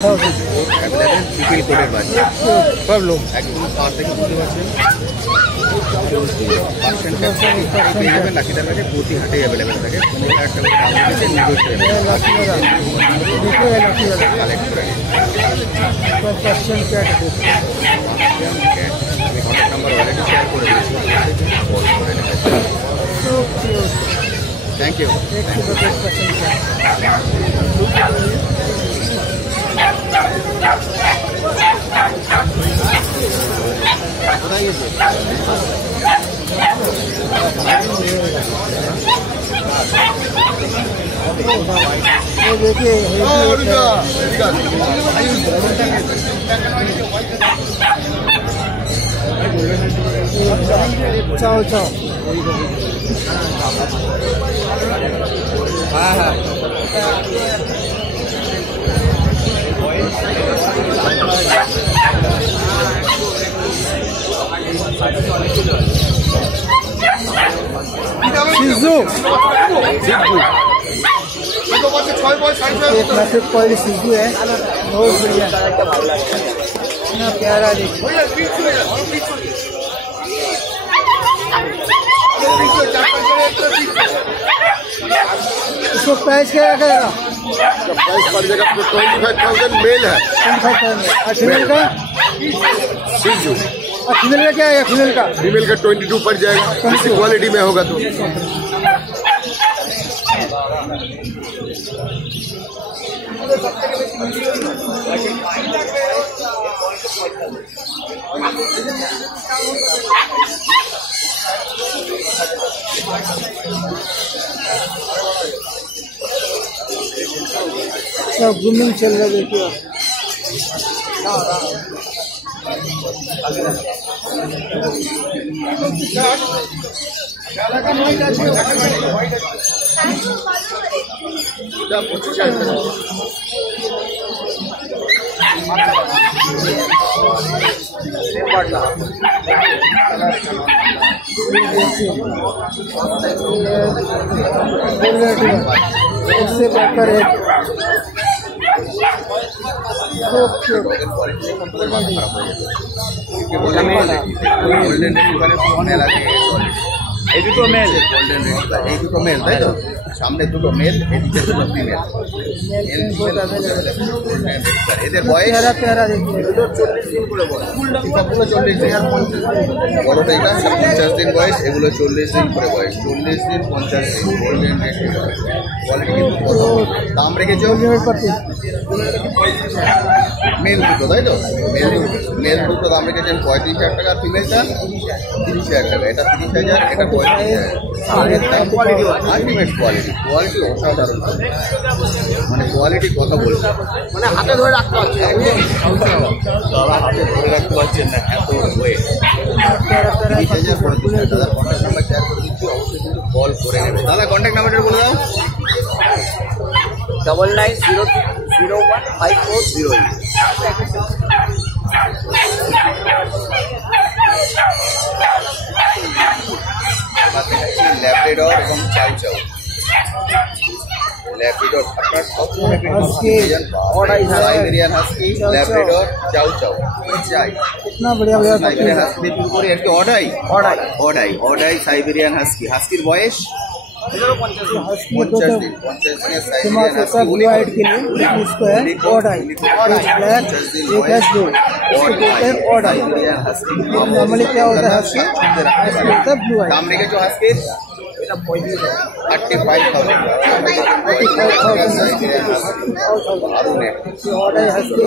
People কোডের বাচ্চা Pablo একদম পার থেকে বুঝতে পারছেন পেয়ে যাবেন লাকিদার কাছে প্রতি হাটেই অ্যাভেলেবেল থাকে 15,000 টাকা দাম রয়েছে কালেক্ট করে আমি কন্ট্যাক্ট নাম্বার অলরেডি শেয়ার করে দিয়েছি কল করে নেবেন। Thank you. चाओ चाओ हाँ हाँ शिजू एक मैसेज पॉइंट शिजू है बहुत बढ़िया इतना प्यारा देखो इसको प्राइस क्या रहेगा? प्राइस पड़ जाएगा 25,000 मेल है। 25,000 और फीमेल का? शिजू। और फीमेल का क्या है? फीमेल का 22 पड़ जाएगा। इसी क्वालिटी में होगा तो सब ग्रूमिंग चल रहा है देखिए इससे बढ़कर है এই দুটো মেল গোল্ডেন রেড এই দুটো মেল তাই তো সামনে দুটো মেল এদিকে দুটো ফিমেল এদের বয়স प्यारा देखिए 40 দিন করে বয়স সবগুলো 40 দিন বড়টা এটা 50 দিন বয়স এগুলো 40 দিন করে বয়স 40 দিন 50 দিন গোল্ডেন রেড কোয়ালিটি কিন্তু কত দাম রেখেছো মেল দুটো তাই তো মেল দুটো দাম রেখেছেন 35,000 টাকা ফিমেলটা 30,000 টাকা এটা 30,000 এটা 35,000 আলটিমেট কোয়ালিটি অসাধারণ মানে কোয়ালিটি কথা বলছে মানে হাতে ধরে রাখতে পারছে হাতে ধরে রাখতে পারছেন না এত ওয়েট 30,000 করে দিচ্ছে দাদা কন্ট্যাক্ট নাম্বার শেয়ার করে দিচ্ছি অবশ্যই কিন্তু কল করে নেবে দাদা কন্ট্যাক্ট নাম্বারটা বলে দাও 9903015408 ল্যাব্রাডর এবং চাউ চাউ ল্যাব্রাডর আপনার সব সাইবেরিয়ান হাস্কি ল্যাব্রাডর চাউ চাউ চাই कितना बढ़िया बढ़िया সাইবেরিয়ান হাস্কি শুরু করে আজকে অডাই সাইবেরিয়ান হাস্কির বয়স 50 দিন 50 দিনের সাইবেরিয়ান হাস্কি ब्लू वाइट के लिए इसको है ऑडाई ब्लैक एक है ब्लू ऑडाई साइबेरियन हास्की नॉर्मली क्या होता है हस्की होता है ब्लू वाइट दाम রেখেছো হাস্কির 35,000 ऑडाई हस्की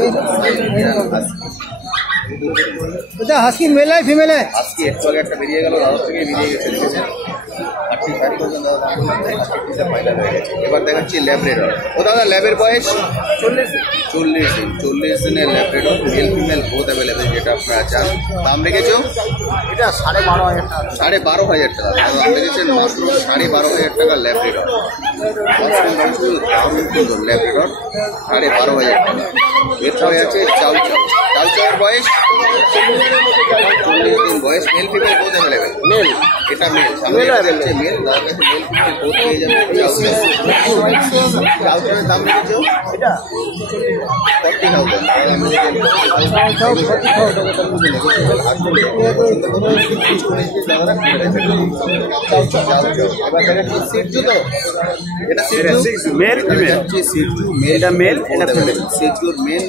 अच्छा हस्की मेल है फीमेल है আজকে একটু আগে একটা বেরিয়ে গেল দাদা থেকে বেরিয়ে গেছে দেখেছেন 30 তারিখ পর্যন্ত ফাইনাল হয়ে গেছে এবার দেখাচ্ছি ল্যাব্রাডর ও দাদা ল্যাবের বয়স 40 দিনের Labrador mail female both available যেটা আপনারা চান দাম রেখেছো এটা 12,500 টাকা 12,500 টাকা দাম রেখেছেন মাত্র 12,500 টাকা ল্যাব্রাডর দারুণ কিন্তু ল্যাব্রাডর 12,500 টাকা এরপরে আছে চাউ চাউ। চাউ চাউয়ের বয়স 40 দিন বয়স। Male female both available. Male এটা মেল, সামনে যাচ্ছে মেল, দাদার কাছে মেল ফিমেল বোথ পেয়ে যাবে। চাউ চাউ। চাউ চাউয়ের দাম রেখেছো এটা 40,000। এবার দেখাচ্ছি সিটজু। তো এটা সিটজু মেল ফিমেল। সিটজু এটা মেল, এটা ফিমেল। সিটজুর main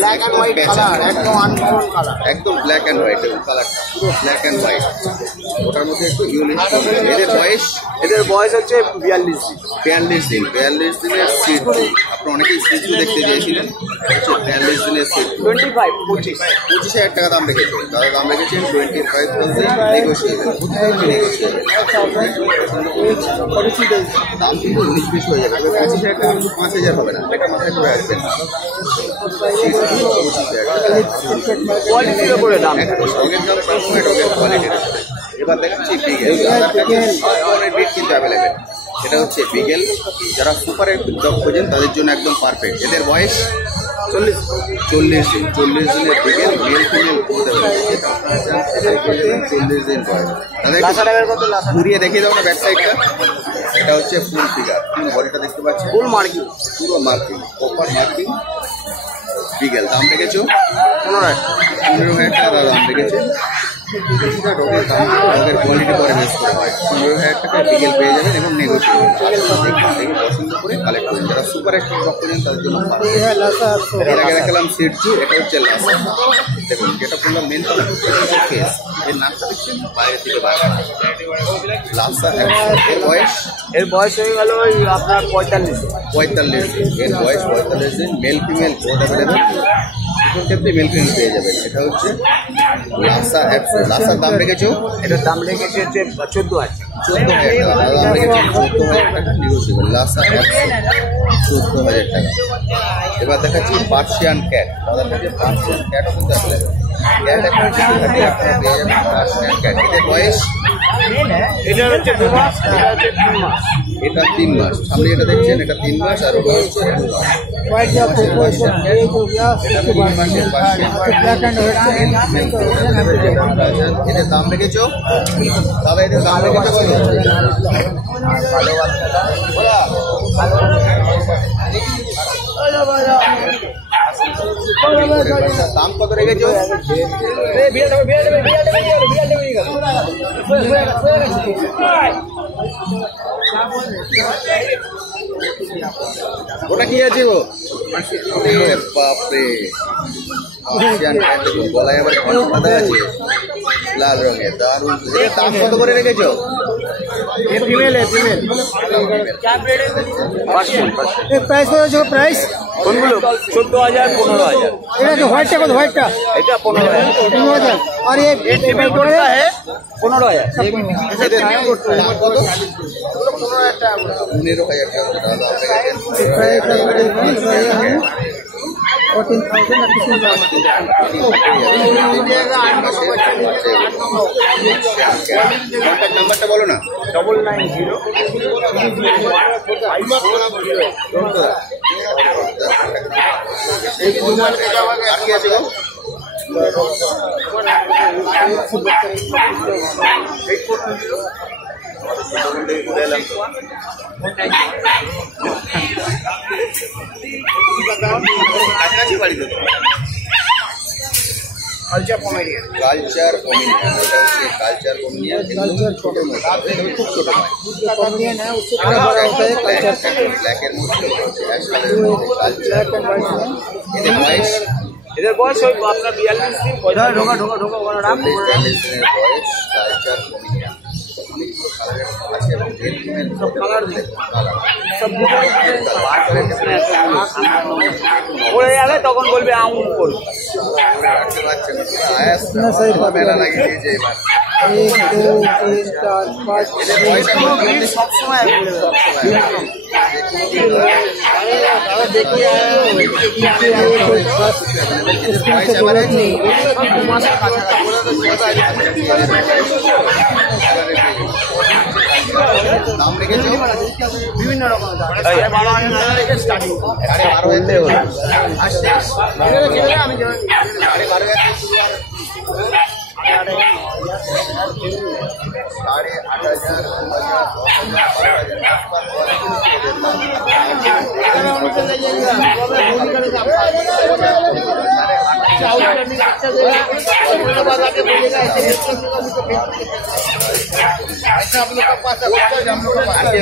black and white colour, একদম আনকমন কালার। একদম ব্ল্যাক অ্যান্ড হোয়াইট কালারটা, পুরো ব্ল্যাক অ্যান্ড হোয়াইট। ওটার মধ্যে একটু ইউনিক। এদের বয়স হচ্ছে 42 দিন। 42 দিন। 42 দিনের সিটজু। আপনারা অনেকেই সিটজু দেখতে চেয়েছিলেন। 42 দিনের সিটজু 25,000 টাকা দাম রেখেছে। দাদা দাম রেখেছেন 25,000 নেগোশিয়েবল। দাম কিন্তু 19-20 হয়ে যাবে। 25,000 টাকা কিন্তু 5,000 হবে না, এটা মাথায় করে রাখবেন। কোয়ালিটির উপরে দাম। ডগের দাম সবসময় ডগের কোয়ালিটির। এবার দেখাচ্ছি বিগেল। ব্রিড কিন্তু অ্যাভেলেবেল। এটা হচ্ছে বিগেল। যারা সুপার ডগ খোঁজেন তাদের জন্য একদম পারফেক্ট। এদের বয়স 40 দিন। 40 দিনের বিগেল, মেল ফিমেল বোথ অ্যাভেলেবেল। 40 দিন বয়স। ঘুরিয়ে দেখিয়ে দাও না ব্যাক সাইডটা। এটা হচ্ছে ফুল ফিগার, বডিটা দেখতে পাচ্ছেন ফুল মার্কিং, পুরো মার্কিং, প্রপার মার্কিং বিগেল। দাম রেখেছো 15,000 টাকা দাম রেখেছে। ডগের দাম ডগের কোয়ালিটি পরে বেস করে হয়। 15,000 টাকায় বিগেল পেয়ে যাবেন এবং নেগোশিয়েবল। দেখে পছন্দ করে কালেক্ট করেন। যারা সুপার একটু ডগ করেন তাদের জন্য ভালো। এর আগে দেখালাম সিটজু, এটা হচ্ছে লাসা। দেখুন যেটা বললাম মেন কালার হচ্ছে ফেস। এর নাকটা দেখছেন বাইরের দিকে বাইরে। লাসা এর বয়স হয়ে গেল আপনার 45 দিন। এর বয়স 45 দিন। Mail female both available. দুটোর ক্ষেত্রে মেল ফিমেল পেয়ে যাবেন। এটা হচ্ছে লাসা অ্যাপসো। লাসার দাম রেখেছো? এটার দাম রেখেছে 14,000 টাকা। দাম রেখেছে 14,000 টাকা নিউজিবল। লাসা অ্যাপসো 14,000 টাকা। এবার দেখাচ্ছি পার্সিয়ান ক্যাট। দাদার কাছে পার্সিয়ান ক্যাটও কিন্তু অ্যাভেলেবেল। ক্যাট এখন আপনারা পেয়ে যাবেন পার্সিয়ান ক্যাট। এদের বয়স এটা হচ্ছে 2 মাস, এটা হচ্ছে 3 মাস। এটা 3 মাস। সামনে এটা দেখছেন এটা 3 মাস আর ওটা হচ্ছে 2 মাস। এদের দাম রেখেছো? দাদা এদের দাম রেখেছো দাম কত রেখেছো? ওটা কি আছে গো? বাপরে গলায় আবার ঘন্টা আছে লাল রঙের, দারুণ। দাম কত করে রেখেছো? প্রাইস কোনগুলো? 14,000, 15,000। এটা কি হোয়াইটটা কত? হোয়াইটটা এটা 15,000। আর ये फीमेल कोटा है 15,000। এদের দাম কত? 15,000 টাকা। 15,000 টাকা। 14,000 আর কিছু কন্ট্যাক্ট নাম্বারটা বলো না। 990 আর কি আছে গো? কাছাকাছি বাড়ি তো কালচার পমেরিয়ান। Culture Pomeranian. এটা হচ্ছে কালচার পমেরিয়ান। ছোট নয়, খুব ছোট নয়। पमेरियन है उससे थोड़ा बड़ा होता है कल्चर। ব্ল্যাকের মধ্যে কালচার। এদের বয়স इधर बॉयस हो आपका 42 दिन। इधर ढोका ढोका ढोका वाला नाम 42 দিনের বয়স। কালচার পমেরিয়ান আছে এবং মেল ফিমেল সব কালার দিয়ে सब পড়ে যাবে তখন বলবে আউন করব। রাখতে পারছেন না, আয়াস না সহি মেলা লাগিয়ে দিয়েছে এবার। 1 2 3 4 5 এদের বয়স সব সময় দাদা দেখিয়ে नहीं 2 মাসের কাছাকাছি। দাম রেখেছো বিভিন্ন রকম দাম। এই। 12,500 থেকে স্টার্টিং। 12,500 থেকে হলো। আর শেষ আমি যেমন 12,500 থেকে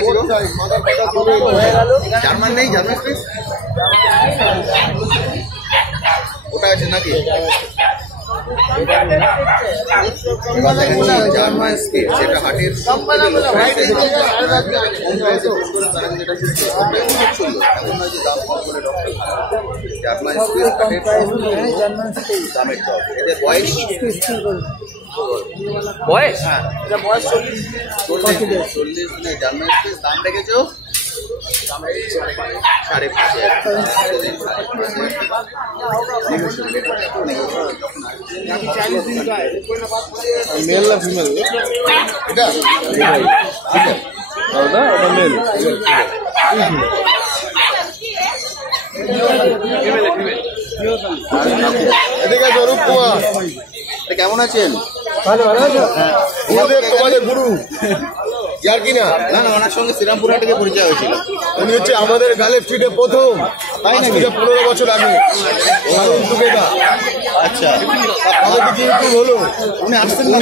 শুরু হয়। 8,500, 10,000। জার্মান নেই, জার্মান পিস ওটা আছে নাকি? জার্মান স্কেট সেটা হাটের জার্মান স্কেট দামের টপ। এদের বয়স বয়স হ্যাঁ এটা বয়স 40 40 জার্মান স্কেট দাম রেখেছো 5,500। মেল না ফিমেল? এটা ওটা মেল। এদিকে স্বরূপ কুমার, কেমন আছেন? ভালো ভালো আছো? গুরুদেব তোমাদের গুরু ইয়ার কিনা? না না, ওনার সঙ্গে শ্রীরামপুর হাট থেকে পরিচয় হয়েছিল। উনি হচ্ছে আমাদের গালের স্ট্রিটে প্রথম, তাই নাকি? 15 বছর আগে আচ্ছা, আমাদের কিছু ইউটিউব হলো। উনি আসতেন না